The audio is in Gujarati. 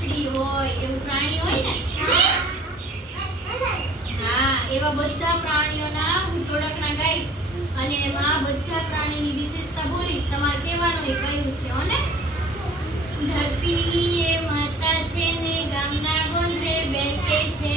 પૂંછડી હોય એવું પ્રાણી હોય ને, હા એવા બધા પ્રાણીઓના હું જોડકણા ગાઈશ અને એમાં બધા પ્રાણીની વિશેષતા બોલીશ. તમારે કહેવાનું એ કયું છે હો ને. ધરતીની એ માતા છે ને ગામના ગોંધે બેસે છે.